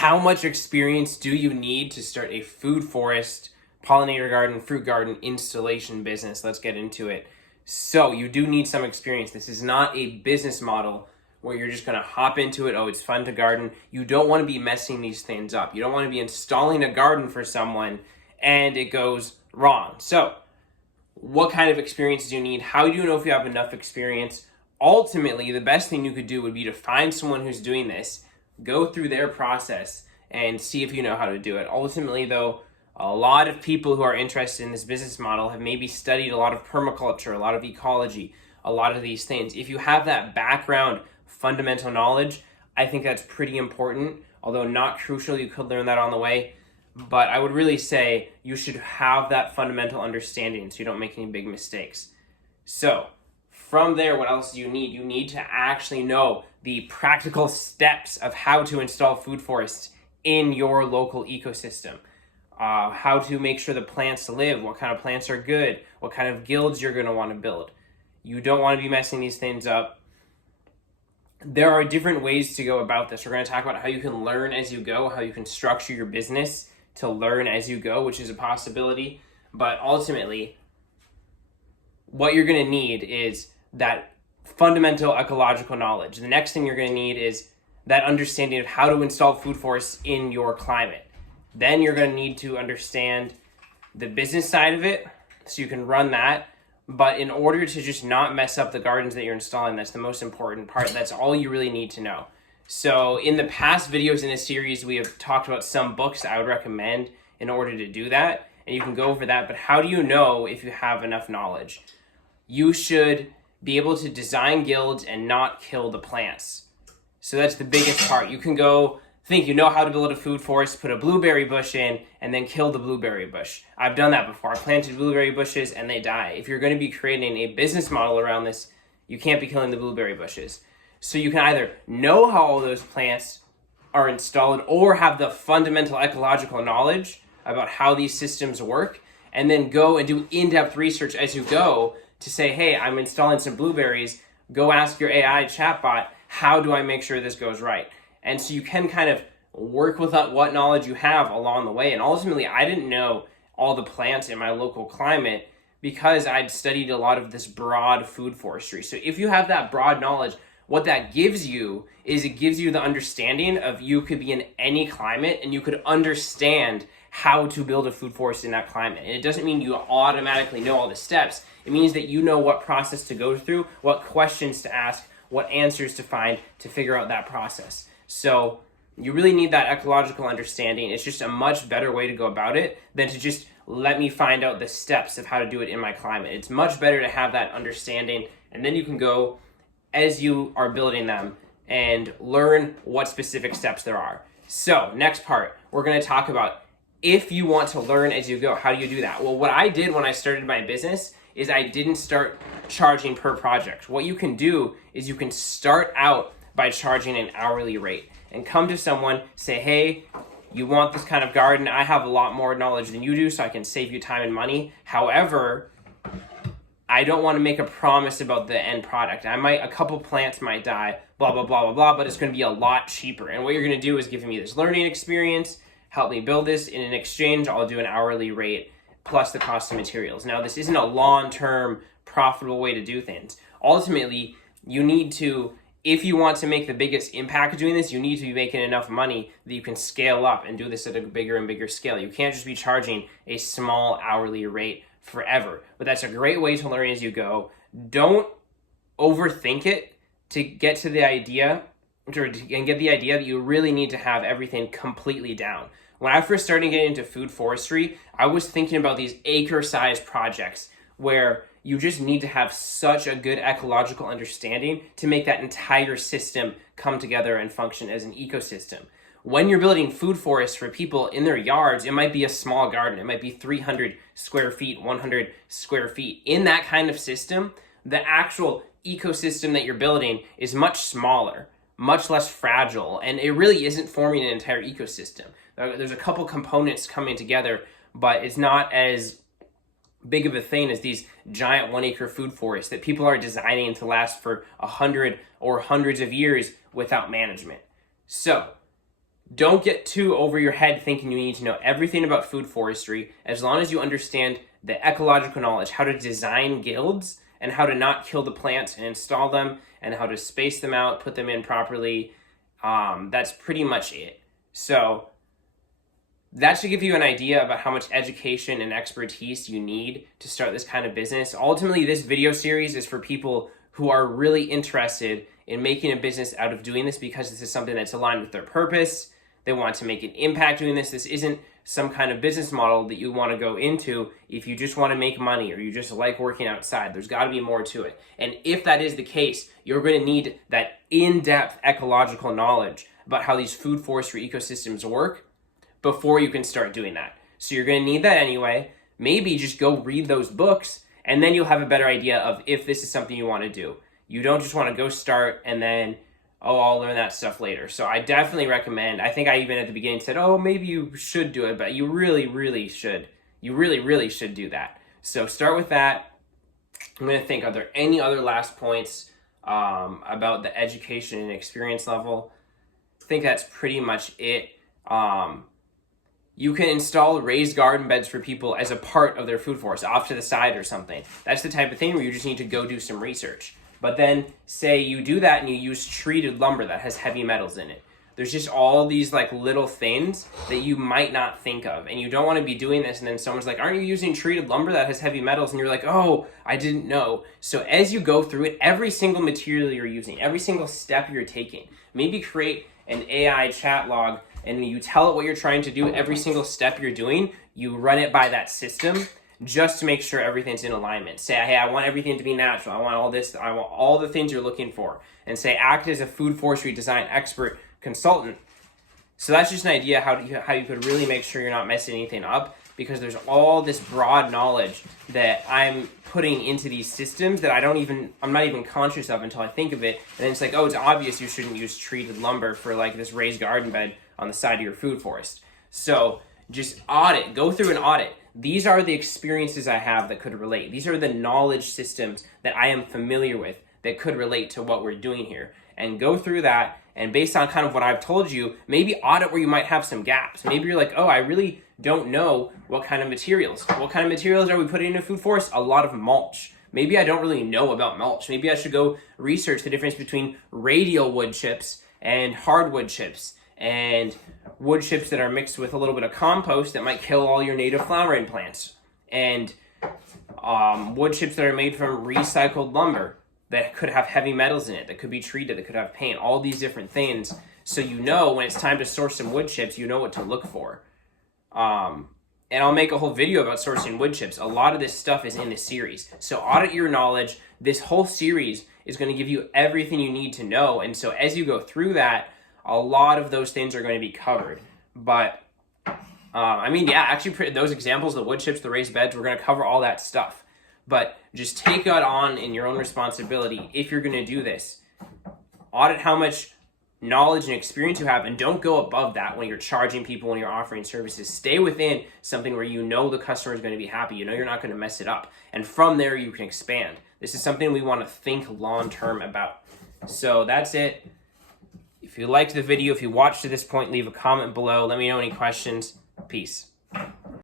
How much experience do you need to start a food forest, pollinator garden, fruit garden installation business? Let's get into it. So you do need some experience. This is not a business model where you're just going to hop into it. Oh, it's fun to garden. You don't want to be messing these things up. You don't want to be installing a garden for someone and it goes wrong. So what kind of experience do you need? How do you know if you have enough experience? Ultimately, the best thing you could do would be to find someone who's doing this, go through their process, and see if you know how to do it. Ultimately, though, a lot of people who are interested in this business model have maybe studied a lot of permaculture, a lot of ecology, a lot of these things. If you have that background, fundamental knowledge, I think that's pretty important. Although not crucial, you could learn that on the way. But I would really say you should have that fundamental understanding so you don't make any big mistakes. So from there, what else do you need? You need to actually know the practical steps of how to install food forests in your local ecosystem. How to make sure the plants live, what kind of plants are good, what kind of guilds you're going to want to build. You don't want to be messing these things up. There are different ways to go about this. We're going to talk about how you can learn as you go, how you can structure your business to learn as you go, which is a possibility. But ultimately, what you're going to need is that fundamental ecological knowledge. The next thing you're going to need is that understanding of how to install food forests in your climate. Then you're going to need to understand the business side of it so you can run that. But in order to just not mess up the gardens that you're installing, that's the most important part. That's all you really need to know. So in the past videos in this series, we have talked about some books I would recommend in order to do that. And you can go over that. But how do you know if you have enough knowledge? You should be able to design guilds and not kill the plants. So that's the biggest part. You can go think you know how to build a food forest, put a blueberry bush in, and then kill the blueberry bush. I've done that before. I planted blueberry bushes and they die. If you're going to be creating a business model around this, you can't be killing the blueberry bushes. So you can either know how all those plants are installed or have the fundamental ecological knowledge about how these systems work, and then go and do in-depth research as you go to say, hey, I'm installing some blueberries. Go ask your AI chatbot, how do I make sure this goes right? And so you can kind of work with what knowledge you have along the way. And ultimately, I didn't know all the plants in my local climate because I'd studied a lot of this broad food forestry. So if you have that broad knowledge, what that gives you is it gives you the understanding of you could be in any climate and you could understand how to build a food forest in that climate. And it doesn't mean you automatically know all the steps. It means that you know what process to go through, what questions to ask, what answers to find to figure out that process. So you really need that ecological understanding. It's just a much better way to go about it than to just let me find out the steps of how to do it in my climate. It's much better to have that understanding, and then you can go as you are building them and learn what specific steps there are. So next part, we're going to talk about if you want to learn as you go, how do you do that? Well, what I did when I started my business is I didn't start charging per project. What you can do is you can start out by charging an hourly rate and come to someone, say, hey, you want this kind of garden? I have a lot more knowledge than you do, so I can save you time and money. However, I don't want to make a promise about the end product. A couple plants might die, blah, blah, blah, blah, blah, but it's going to be a lot cheaper. And what you're going to do is give me this learning experience, help me build this. In an exchange, I'll do an hourly rate plus the cost of materials. Now, this isn't a long-term profitable way to do things. Ultimately, you need to, if you want to make the biggest impact doing this, you need to be making enough money that you can scale up and do this at a bigger and bigger scale. You can't just be charging a small hourly rate forever. But that's a great way to learn as you go. Don't overthink it to get to the idea and get the idea that you really need to have everything completely down. When I first started getting into food forestry, I was thinking about these acre-sized projects where you just need to have such a good ecological understanding to make that entire system come together and function as an ecosystem. When you're building food forests for people in their yards, it might be a small garden. It might be 300 square feet, 100 square feet. In that kind of system, the actual ecosystem that you're building is much smaller, much less fragile, and it really isn't forming an entire ecosystem. There's a couple components coming together, but it's not as big of a thing as these giant 1 acre food forests that people are designing to last for 100 or hundreds of years without management. So don't get too over your head thinking you need to know everything about food forestry. As long as you understand the ecological knowledge, how to design guilds and how to not kill the plants and install them and how to space them out, put them in properly, that's pretty much it. So that should give you an idea about how much education and expertise you need to start this kind of business. Ultimately, this video series is for people who are really interested in making a business out of doing this because this is something that's aligned with their purpose. They want to make an impact doing this. This isn't some kind of business model that you want to go into if you just want to make money or you just like working outside. There's got to be more to it. And if that is the case, you're going to need that in-depth ecological knowledge about how these food forestry ecosystems work before you can start doing that. So you're going to need that anyway. Maybe just go read those books and then you'll have a better idea of if this is something you want to do. You don't just want to go start and then, oh, I'll learn that stuff later. So I definitely recommend, I think I even at the beginning said, oh, maybe you should do it, but you really, really should. You really, really should do that. So start with that. I'm going to think, are there any other last points about the education and experience level? I think that's pretty much it. You can install raised garden beds for people as a part of their food forest, off to the side or something. That's the type of thing where you just need to go do some research. But then say you do that and you use treated lumber that has heavy metals in it. There's just all these like little things that you might not think of. And you don't want to be doing this and then someone's like, aren't you using treated lumber that has heavy metals? And you're like, oh, I didn't know. So as you go through it, every single material you're using, every single step you're taking, maybe create an AI chat log and you tell it what you're trying to do, every single step you're doing, you run it by that system just to make sure everything's in alignment. Say, hey, I want everything to be natural. I want all this. I want all the things you're looking for. And say, act as a food forestry design expert consultant. So that's just an idea how you could really make sure you're not messing anything up, because there's all this broad knowledge that I'm putting into these systems that I'm not even conscious of until I think of it. And then it's like, oh, it's obvious you shouldn't use treated lumber for like this raised garden bed on the side of your food forest. So just go through an audit. These are the experiences I have that could relate. These are the knowledge systems that I am familiar with that could relate to what we're doing here. And go through that, and based on kind of what I've told you, maybe audit where you might have some gaps. Maybe you're like, oh, I really don't know what kind of materials. What kind of materials are we putting into food forest? A lot of mulch. Maybe I don't really know about mulch. Maybe I should go research the difference between radial wood chips and hardwood chips, and wood chips that are mixed with a little bit of compost that might kill all your native flowering plants, and wood chips that are made from recycled lumber that could have heavy metals in it, that could be treated, that could have paint, all these different things. So you know when it's time to source some wood chips, you know what to look for. And I'll make a whole video about sourcing wood chips. A lot of this stuff is in this series. So audit your knowledge. This whole series is going to give you everything you need to know. And so as you go through that, a lot of those things are going to be covered. But, actually, those examples, the wood chips, the raised beds, we're going to cover all that stuff. But just take that on in your own responsibility if you're going to do this. Audit how much knowledge and experience you have, and don't go above that when you're charging people, when you're offering services. Stay within something where you know the customer is going to be happy. You know you're not going to mess it up. And from there, you can expand. This is something we want to think long-term about. So that's it. If you liked the video, if you watched to this point, leave a comment below. Let me know any questions. Peace.